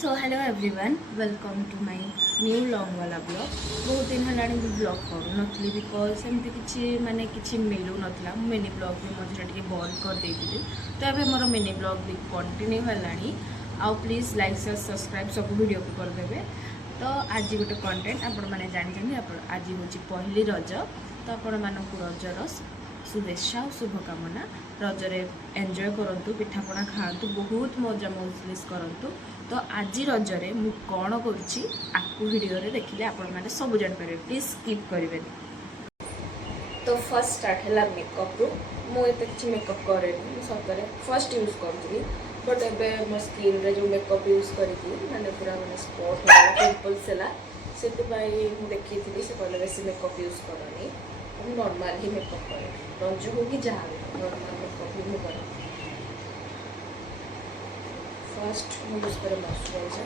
So hello everyone welcome to my new long वाला blog. बहुत दिन है ब्लॉग करूँ नी बिकज एमती किसी माने किसी मिलू ना मिनी ब्लॉग भी मझे टे बंद कर देती। तो ये मोर मिनी ब्लॉग भी कंटिन्यू है आउ प्लीज लाइक शेयर सब्सक्राइब सब वीडियो को करदे। तो आज गोटे कंटेंट आपण मैंने जानते आज हूँ पहली रज। तो आपण मानक रजर शुभेच्छा और शुभकामना। रजरे एंजॉय करंतु पिठापଣା खातु बहुत मजा मजलिस करंतु। तो आज रजरे मु कौन करुच्ची आपको वीडियो रे देखिले आपण माने सब जान पारे प्लीज स्किप करें। तो फर्स्ट स्टार्ट है मेकअप रु मुझे किसी मेकअप करे सतरे फर्स्ट यूज करी बट एबे मो स्किन रे जो मेकअप यूज करी माने पूरा माने स्पॉट हो पिंपल्स है से देखी से कहले बेसी मेकअप यूज करनी नॉर्मल ही मेकअप करे रज हो कि जहाँ नॉर्मल मेकअप ही मुझे फर्स्ट यूज करे मॉइस्चराइजर।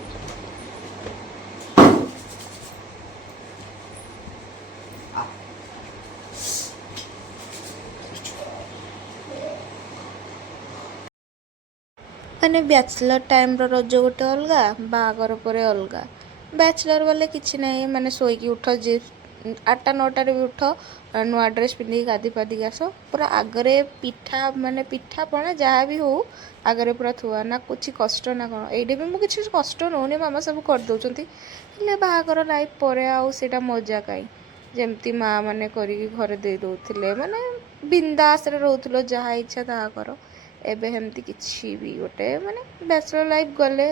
मैंने बैचलर टाइम रज गोटे अलग बागर पर अलग बैचलर वाले किसी ना माने शोक उठ जे 8टा 9टार भी उठ नुआ ड्रेस पिंधिक गाधी पाधी आस पूरा आगरे पिठा माने पिठा पଣା जहाँ भी हो आगरे पूरा थुआ ना कुछ कष्ट ना कौन ये भी मुझे किसी कष्ट नौनी मामा सब करदे बाहागर लाइफ पर आटा मजा कहीं जमती माँ मैंने घरे दे दौले माने बिंदास रोलो जहाँ इच्छा ता कर एबे हेमती किसी भी गोटे माने बैचलर लाइफ गले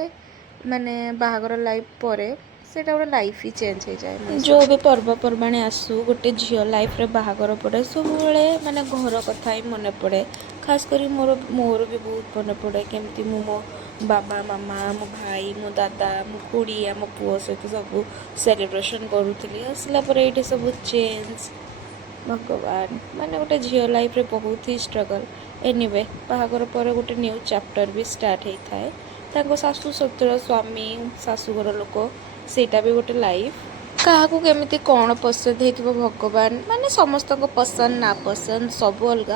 माने बाहागर लाइफ पर सेटा गोटे लाइफ ही चेंज हो जाए। जो भी पर्वपर्वाणी आसू गोटे झील लाइफ रे बाहागर पड़े सब माने घर कथा ही मन पड़े। खास करी मोर मोर भी बहुत मन पड़े केमती मो बाबा मामा मो भाई मो दादा मो खुड़ी मो पुओ सहित सब सेलिब्रेशन करूली आसला ये सब चेंज भगवान माने गोटे झील लाइफ रे बहुत ही स्ट्रगल। एनीवे बाहागर पर गोटे न्यू चैप्टर भी स्टार्ट होता है सासू ससुर स्वामी शाशुघर लोक सेटा भी गोटे लाइफ क्या केमिति कौन पसंद हो भगवान माने समस्त पसंद ना पसंद सब अलग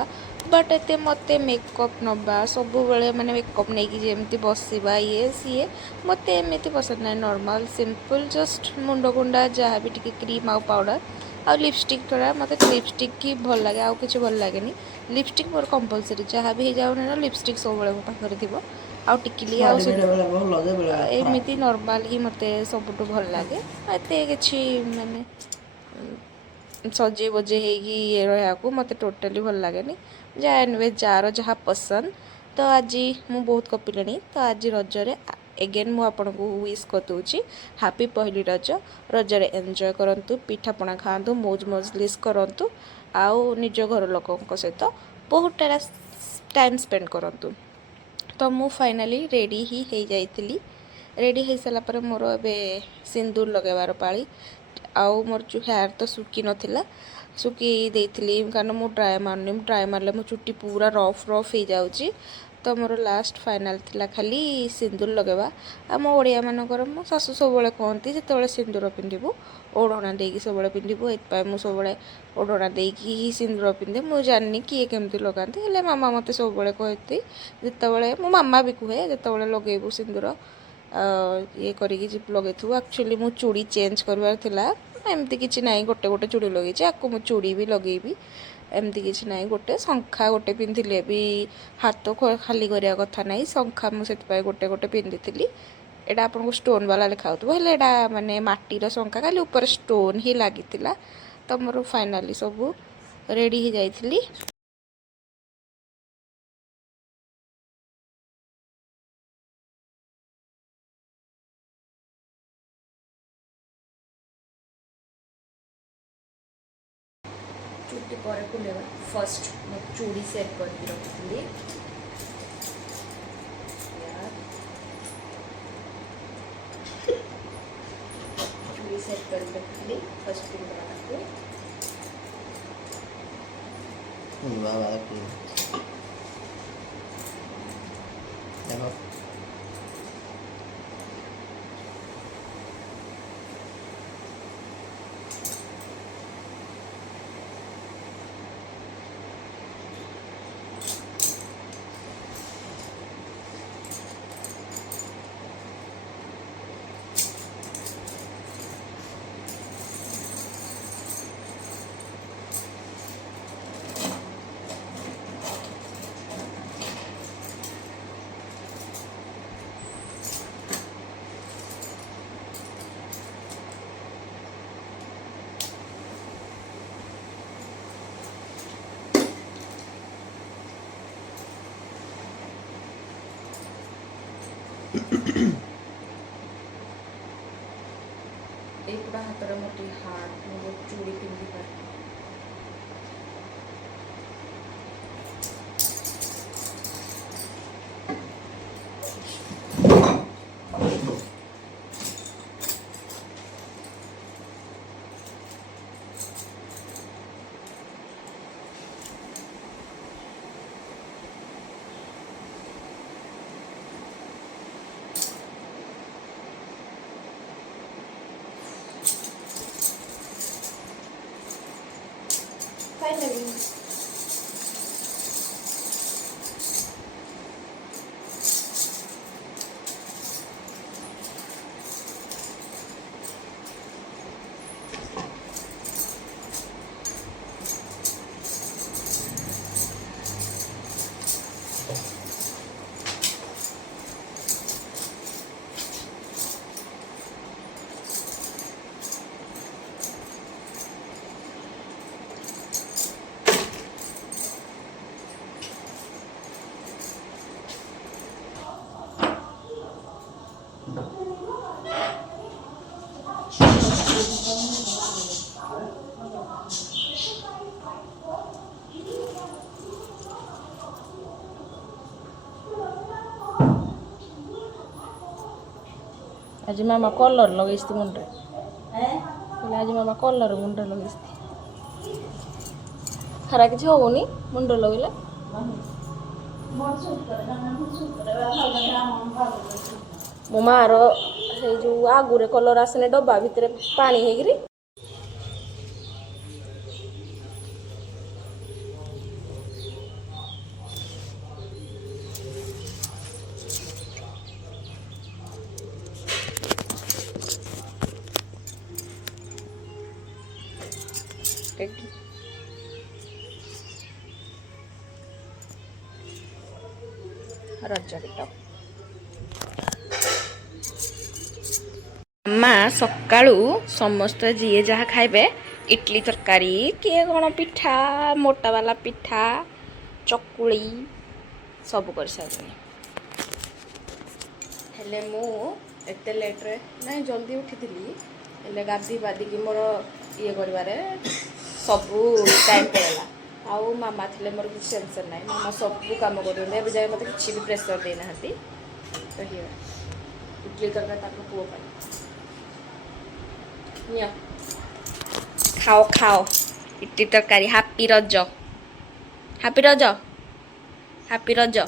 बट एते मते मेकअप नवा सब बेले माने मेकअप नहीं कि जेमती बसवा ये सी मते एमती पसंद ना नॉर्मल सिंपल जस्ट मुंड गुंडा जहाँ भी टिके क्रीम आउ पाउडर आ लिपस्टिक थोड़ा मत लिपस्टिक ही भल लगे आउ किसी भल लगे लिपस्टिक मोर कंपलसरी जहाँ भी हो जाऊना लिपस्टिक सब बेले मो पाखरे थी आउ टिकली एमती नॉर्मल ही मते सबुठ भल लगे एत कि माने सजे बजे ये रहा मत टोटाली भल लगे जा एनवे जार जहाँ पसंद। तो आज मु बहुत कपिले तो आज रजरे एगेन मु आपन को विश करदूची हैप्पी पहली रज। रजरे एंजॉय करंतु पिठापଣା खातु मौज मजलिस करंतु आउ निज घर लोकों सहित बहुत टाइम स्पेंड करंतु। तो मु फाइनाली रेडी ही हो जाइली रेडी हो सारा पर मोर ए सिंदूर लगेबार पाली आउ मोर जो हेयर तो सुखी नाला सुखी देती कारण मु ड्राए मारनी ड्राए मारे मो चुट्टी पूरा रफ रफ हो जाऊँगी। तो मोर लास्ट फाइनाल थिला खाली सिंदूर लगेबा आम ओडिया मानकर मो शाशु सब कहती जिते सिंदूर पिंधु ओढ़ना देकी सब पिंधु ये सब ओढ़ना देकी ही सिंदूर पिंधे मुझे जानी किए केमती लगाते हेले मामा मत सब कहती जिते मो मामा भी कहे जिते लगेबू सिंदूर ये करी लगेथु एक्चुअली मु चूड़ी चेंज करवार थिला एमती किसी ना गोटे गोटे चूड़ी लगे आपको मु चूड़ी भी लगेबी एमती किसी ना गोटे शंखा गोटे पिंधिले भी हाथ खाली करिया कथा ना शंखा मुझे गोटे गोटे पिंधि थी एटा आपको स्टोन वाला लिखा हेल्ले एटा माने माटीर शंखा खाली ऊपर स्टोन ही लगी तो मोर फाइनाली सब रेडी हो जाइली। चुट्टी पर खुलेगा फर्स्ट मैं चूड़ी सेट करके रखी चूड़ी सेट कर रखी फर्स्ट पिन करके देखो ଏଇଗୁଡ଼ା ହାତରେ ମୋର ଟିକେ ହାର୍ଡ, ମୁଁ ଚୁଡ଼ି ପିନ୍ଧି ପାରେ। Finally. आज मामा कलर लगे मुंडे आज मामा कलर मुंडे लगे खरा किसी होनी मुंड लगेगा मो मार जो आगुरे कलर आसने डब्बा भितर पानी है रज गीत माँ सकाळू समस्त जी जहाँ खाइबे इडली तरकारी किए कौन पिठा मोटा वाला पिठा चकुली सब कर सारे हेले मु एते लेट रे नहीं जल्दी उठी हेले गाधी बाधिकी मोर ये करिवारे सब टाइम पड़ेगा आउ मामा थे मोर किसी टेंशन ना मामा सब कम कर जाए मत किसी भी प्रेसर देना तो ये इडली तरकारी पुओ खाओ खाओ इडली तरकारी हैप्पी रज हैप्पी रज हैप्पी रज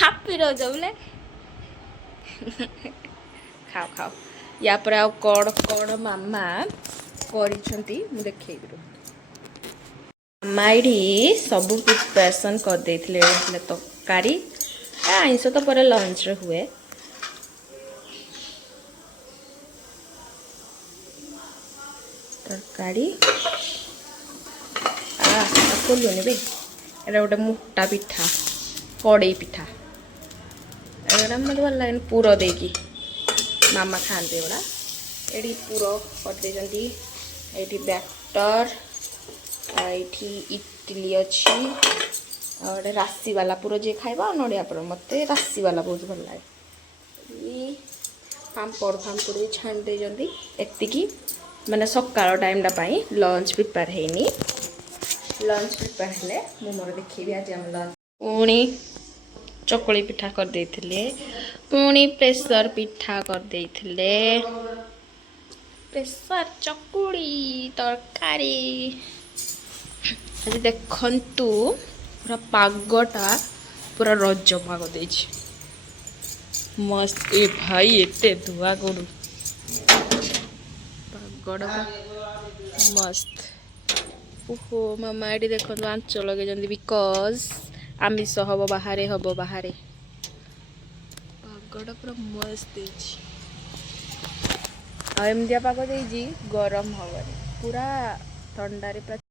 हैप्पी रज बोले खाओ खाओ या पर आउ कौन कौन मामा करिसेंती मु देखे मामा एठी सब प्रिपरेशन कर देथिले तरकारी आइंस तो पर लंच रे हुए तरकारी खोलुनि बे एटा गोटे मोटा पिठा कड़ई पिठा एटा मत भल लगे पुर देकी मामा खाते एगुड़ा ये पुर करदे ये बैटर ये इडली अच्छी गोटे राशि वाला पुर जी खाइबा नड़िया पुर मत राशि वाला बहुत भल लगे पापड़ फापड़ छाणी दे एतिकी माने सकाळ टाइम टाइम लंच प्रिपेयर हैनी लंच प्रिपेयर हेले मु मोर देखिबी आज हम लंच पुणी चकुली पिठा कर देथिले पुणी प्रेशर पिठा कर देथिले प्रेशर चकुली तरकारी आज देखंतु पूरा पागटा पूरा रज पाग देछि मस्त ए भाई एते धुआ गुडू पागड़ा मस्त ओहो मामा ये देखो आंच लगे बिकज आमिष हम बाहर पागड़ा पूरा मस्त एमदिया पाग दे गरम हम पूरा ठंडारे पूरा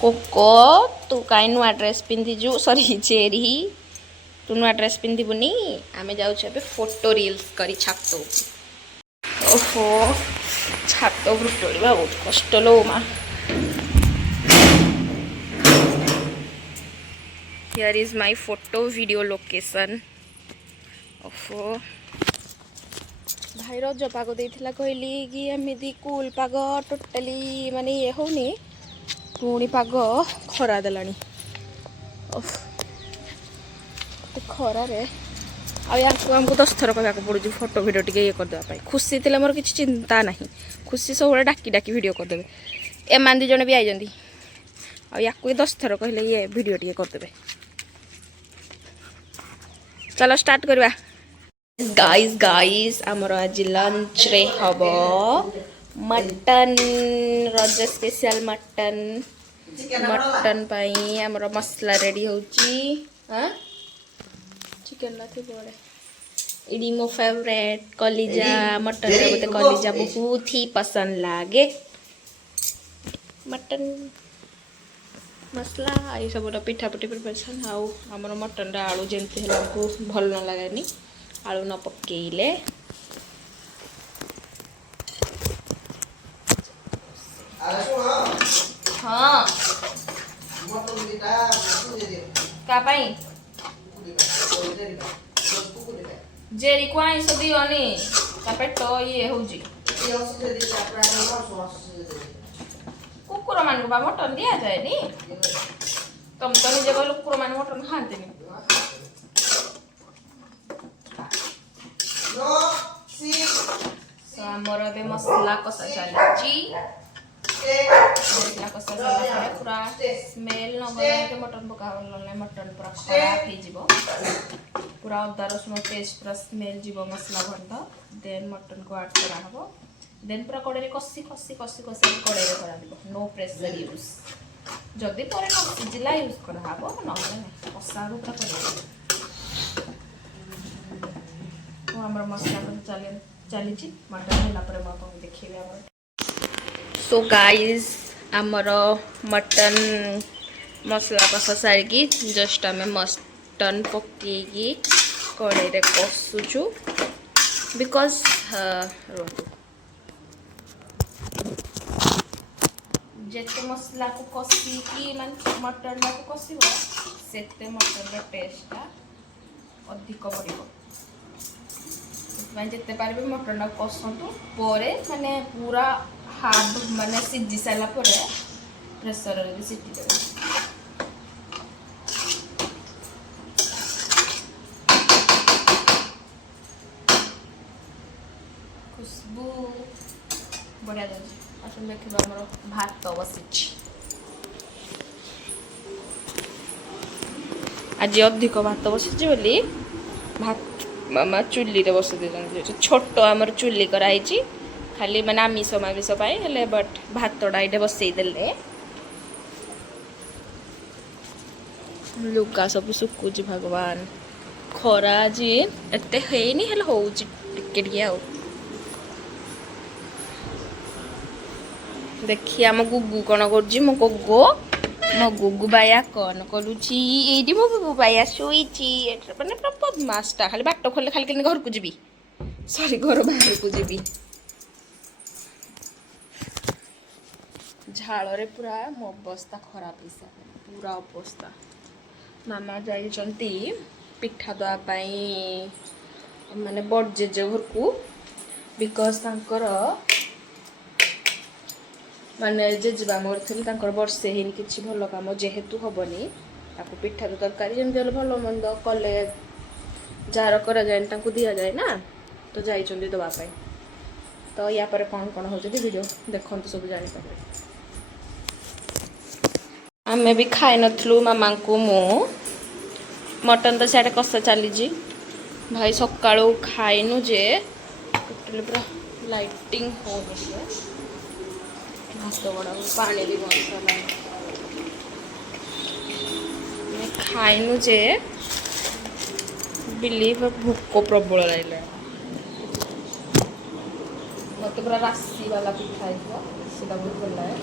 कोको तू कहीं नुआ ड्रेस पिंधिजु सॉरी चेरी तू नुआ ड्रेस पिंधिबुनी आमे जाउछ एबे फोटो रील्स करी छातो ओहो छातो टोड़वा बहुत कष्ट लो माँ here is my photo video location. ओफो भाई रज पाग देइथिला कहली कि एमती कूल पाग टोटाली माने ये होनी पुणी पाग खरा देलानी। खरा रे आमको 10 थर कहवाक पड़ू फोटो भिडियो टे ये करदेवाई। खुशी थे मोर किसी चिंता ना, खुशी सब डाकी डाकी भिड करदे। एम दी जन भी आई या 10 थर कहले ये भिडियो टे करदे। चलो स्टार्ट करवा। गाइस गाइस आमर आज लंच रे हब मटन, रज स्पेशल मटन। मटन पाई आमर मसला रेडी होची। चिकन ना थी बड़े इडी मो फेवरेट कलिजा। मटन रे मते कलिजा बहुत ही पसंद लागे। मटन मसला ये सब पिठा पिठी प्रिपरेशन। आउ आमर मटन रे आलू जेमती हेला को भल न लागेनी आलू न पकेइले। हाँ का पाई जेरी को आई सदी अनि का पेट ये होजी कुकुर मान को बा मटन दिया जाए नी। तुम तो निजे कहलो कुकुर मान मटन खाते नी। सो हमर बे मसला कसा चलीची। मसला कसा चला पूरा स्मेल न गले के मटन पकावल नै मटन पूरा खराब हे जिवो। पूरा अदा रसुन पेस्ट पूरा स्मेल जीवो मसला भंड। देन मटन को ऐड करा हबो। देन पूरा कड़े कसी कसी कसी कसी कड़े करा दिबो। No pressure use. जदी परे न सिजिला यूज करा हबो न नै कसा रुका करे। तो हमर मसला को चलीची मटन होला परे म आपन देखिबे हमर। सो गाइस आमर मटन मसला कसा सारी जस्ट आम मटन पकईकी कड़े रे कषुचु बिकज जेते मसला को कषिकी माने मटन को कषिबो सेते मटन रो टेस्ट अधिक बढ़िबो। जिते पारे मटन कषंतु परे माने पूरा हार्ड माने सिझी सारा परे प्रेशर रे सिटी देबे। खुशबू बढ़िया जाଉଛି। आसन देखिबा हमर भात बसिछि। आज अधिक भात बसिछि बोली भात मामा चुल्ली रे बसि देछन। छोट हमर चुल्ली कराइछि खाली माने आमिष मामिष पाई हेले बट भातडा इडे बसई देले लुगा सब सुकुछि। भगवान खरा जी एते हेनी हेले होउछि टिके टिके आउ। देखिए आम गुगु कौन कर मो गुगु बाया कौन करुची। एडी मो गुगु बाया शोईची माने पूरा बदमासटा खाली बाट खोले खाली घर को जीवी सॉरी घर बाहर को जीवी। झाड़ रे पूरा मो अवस्था खराब हिसा पूरा अवस्था। मामा जाइचंती पिठा दवा पाई माने बड़ जेजे घर को बिकज तांकर माने जेजेबा मोर थली तांकर वर्षे हेनी किछि भलो काम जेहेतु हबनी ताको पिठा तो तरकारी जेम देल भलो मंद कले जार करा जाय तांको दिया जाय ना तो जाइचंदी दवा पाई। तो या पर कौन कौन हो वीडियो देखते सब जानी पारे। आमे भी खाई नथलु मामा को मु मटन तो सियाडे कसा चली भाई सकाळू खाइनु जे टोटली पूरा लाइटिंग हो भात बड़ा पानी भी बसला खाइनु जे बिलीव भूक प्रबल लगे मत पूरा राशि वाला पिठा सीधा बहुत भल लगे।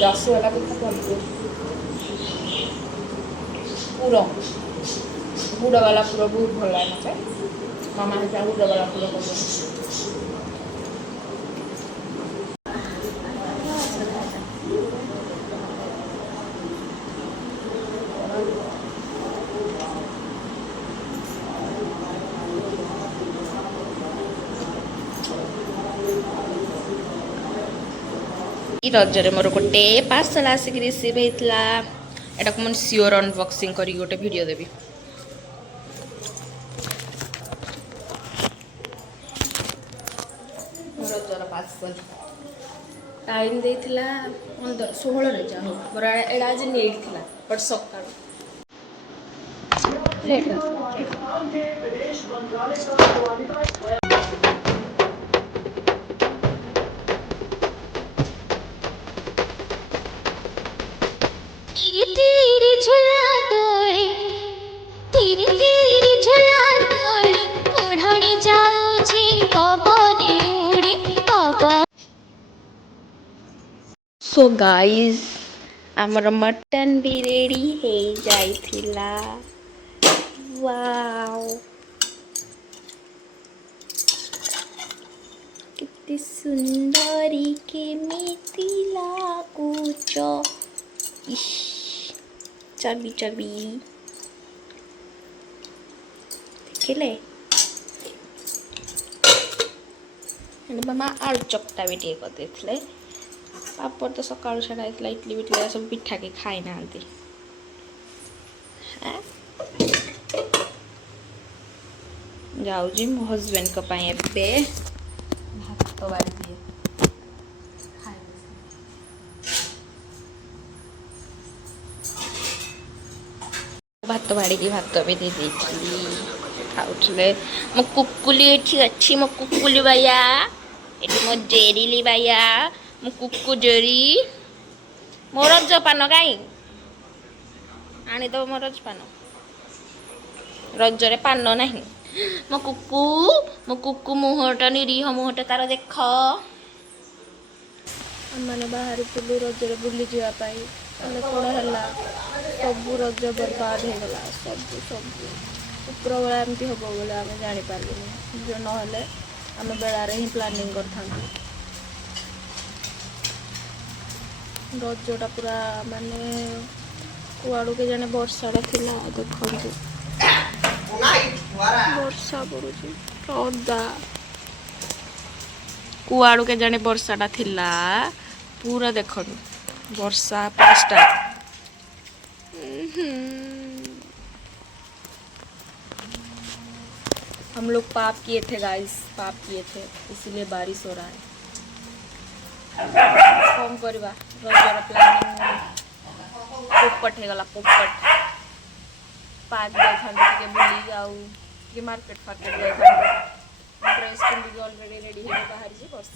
राशि वाला पिठा भल पूरा गुड़ वाला पूरा बहुत भल लगे मत मामा हिसाब गुड़ वाला पूरा कर रजरे मोर गोटे पार्सल आसिक रिसीव होता एटा को मुझे सियोर अनबॉक्सिंग करी गोटे वीडियो देवी रजर पार्सल टाइम देइथिला 16 रे जा हो मोर एडा आज नेट थिला बट सकाळ लेट तेरी झुला तोड़े तेरी झुला तोड़े ओढ़णी जाऊची पवने उड़े पवन सो गाइस आमर मटन भी रेडी हो जाइथिला वाओ कितनी सुंदरी केमिति लागुच इश चर्बी चर्बी देखिले मामा आलू चकटा भी टे करते पापड़ तो सकाळु छड़ा इडली बिटली सब पिठा के खाई ना जाऊँ मो हजबैंड को पाए एबे भात बाड़ी दिए भात बाड़ी की भात भी दे देती खाऊले मो कुकुली एठी अच्छी मो कुकुली बाया एठी मो जेरीली बाया मो कुकु जेरी मोर रज पान काई आनी दो मोर रज पान रजरे पान नहीं मो कुकु मुहटा निरीह मुहटा तार देख मैंने बाहर बुलू रजरे बुली जावाई कौन है सब रज बर्बाद हो गला सब सब ऊपर बेला एमती हम बोले आम जापारे ना आम बेलार ही प्लानिंग कर रजटा पूरा माने कुआड़ू के जाने वर्षाटा थिला देखते वर्षा पड़ुची रदा कुआड़ू के जाने वर्षाटा थिला पूरा देख वर्षा पूरा स्टार्ट हम लोग पाप किए थे गाइस पाप किए थे इसीलिए बारिश हो रहा है कौन करवा रजर प्लानिंग पोपट है गला पोपट पार्क जाइए बुली आउ मार्केट फार्केट जाइए ड्रेस पिंधिक अलरेडी रेडी हो बाहर जी बस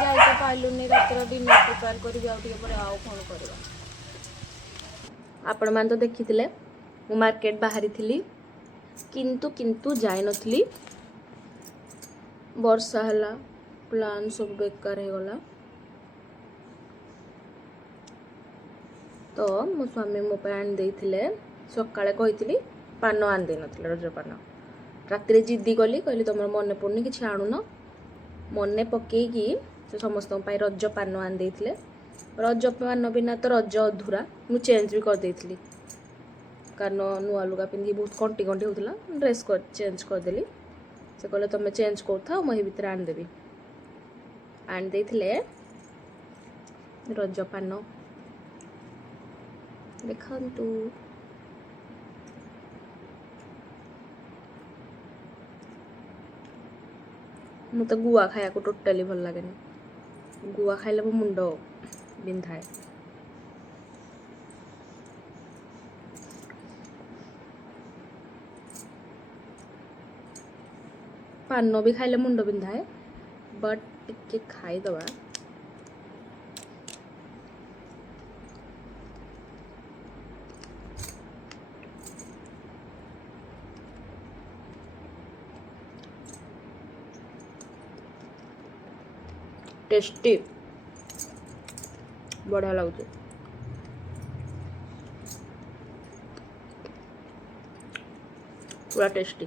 जाई तो पाइलुनी रातर डिनर प्रिपेयर करी आउ कौन करवा आपण मान तो देखी मु मार्केट बाहरी थी किंतु किंतु जाई नथली वर्षा हला प्लान सब बेकार हो गला तो मो स्वामी मो आन देइथिले सकाळे कहितली पान आन दे नथिले रज पान रात्रि जिद्दी कली कहली तुम मन पड़नी कि आणुन मन पकईकि से समस्त रज पान आन देइथिले रज पान बिना तो रज अधूरा मु चेंज भी कर देइथिली कारण नुआ लुगा पिंधि बहुत कंटी कंटी होता ड्रेस चेंज करदेली से कहले तुम चेंज कर मुझे भितर आनदेवी आन देइथिले रज पान देखंतु मत गुआ खाया को टोटाली भल लगे गुआ खाइले मो मुंड बिंधाए पान भी खाइले मुंड बिंधाए बट टिके खाई दबा टेस्टी बढ़िया लगुच पूरा टेस्टी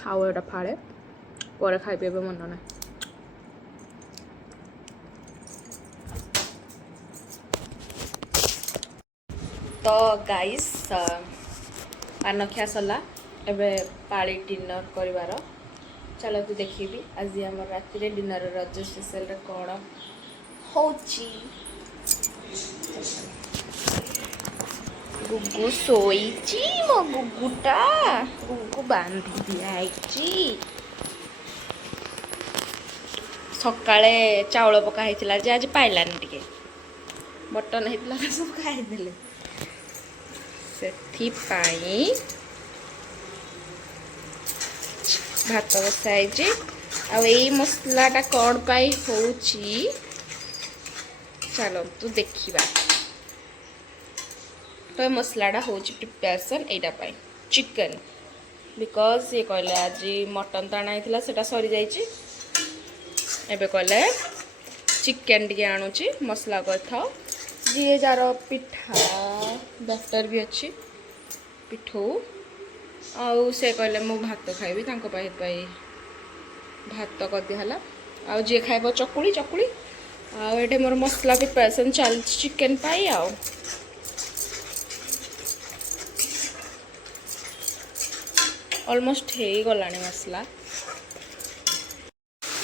खाओ एटा फाड़े पर खाइबे मन ना तो गाइस पान खिया सरला एबे पाली डिनर करिवार चलो तू देखी आज आम राति डिनर रज स्पेशल कौन होची गुगु शोईची मो गुगुटा गुगु बांधी दिखाई सकाळे चाउल पका होता जे आज पाइलानी टिके मटन होता तो सब खाईदे से भात बसाई आई मसलाटा कौन पाई होची चलो तू देखा तो मसलाटा हूँ प्रिपेरेसन यहाँ चिकन बिकज ये कहले आज मटन तो आना से सरी जाइए एबे कहले चिकन टी आणुची मसला कर जी जार पिठा बैटर भी अच्छी पिठू आउ से कहले मु भात खाइबी भात कर दिहला आउ जी खाइब चकुली चकुली आउ मोर मसला प्रिपेरेसन चल चिकन पाई आउ ऑलमोस्ट हो गला मसला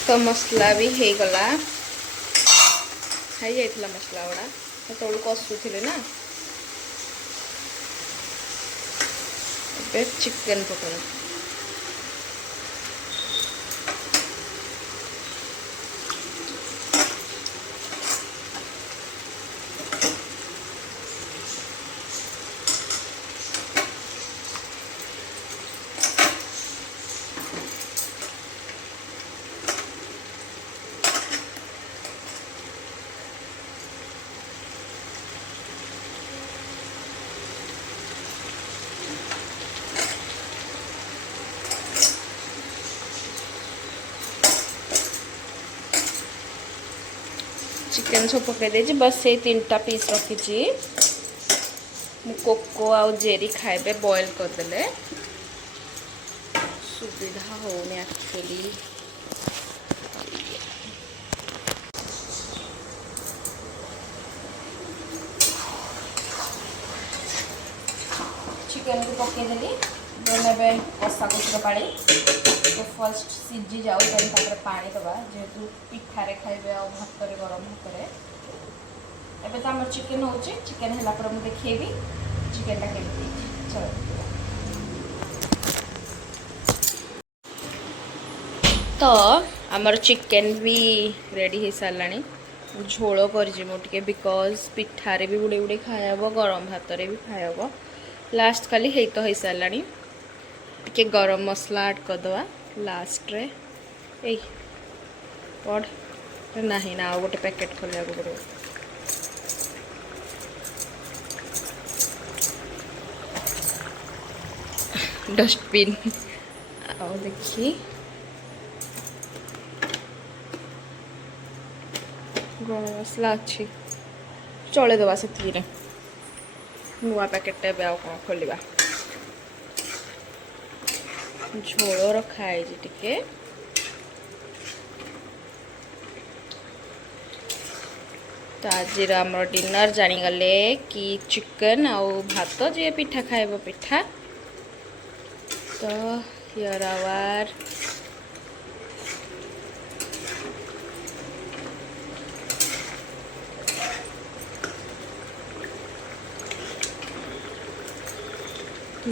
तो मसला भी हो गला खाई जाइए मसला गुड़ा तो कसुले ना चिकन पकड़ चिकन सब पकई बस ये 3टा पीस रखी कोको आउ जेरी खाइबे बॉयल करदे सुविधा होनी एक्चुअली चिकन को पकईदेली देने कषा कुसर पानी तो फर्स्ट सीझी जाऊ देन पानी दबा जेहेतु पिठारे खाइबे आ भात गरम भात एबे तो आम चिकन हो चिकन है मुझे देखेबी चिकन टा केमती चलो तो आमर चिकन भी रेडी हो साराणी झोल कर बिकज पिठारे भी बुड़े बुड़े खाइब गरम भात भी खाइब लास्ट खाली है तो हो साराणी टे गरम मसला ऐड करदे लास्ट रे ए पढ़ नहीं ना गोटे पैकेट खोलिया पड़ो डस्टबिन आओ देखी गरम मसला अच्छी चलेदवा से नुआ पैकेट कौन खोलिया झोल रखाई टिके तो आज आम डिनर जानीगले कि चिकन आउ भात जे पिठा खाइब पिठा तो हियर आवर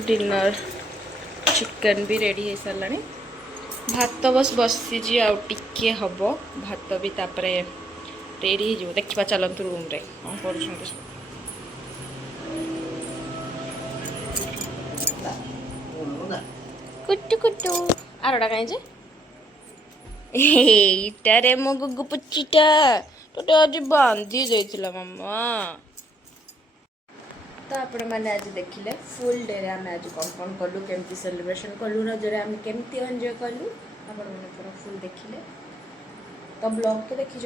डिनर चिकन भी रेडी हो सारानी भात बस बसी आउ टिके हम भात भी तापरे रेडी हो देखा चलतु रूम रे कौन कर कुट्टू कुट्टू आरटा कहीं एटारे मो गुगु पुच्चीटा तो आज बांधी जाइला मामा तो आपण मैंने आज देखिले फुल डे रे आम आज कौन कलु केमती सेलिब्रेशन कलु रजरे आम केमती एंजॉय कलु आपण मैंने पूरा फुल देखिले तो ब्लॉग तो देखी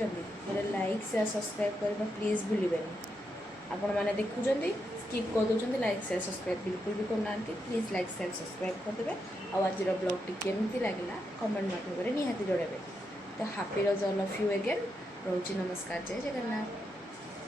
लाइक शेयर सब्सक्राइब करना प्लीज भूलें आपण मैंने देखुं स्किप कर दौरान लाइक शेयर सब्सक्राइब बिल्कुल भी करना प्लीज लाइक शेयर सब्सक्राइब करदे आज ब्लॉग टी केमती लगे कमेंट माध्यम निहाती जड़े तो हैप्पी रज ऑल ऑफ यू अगेन रोची नमस्कार जय जगन्नाथ।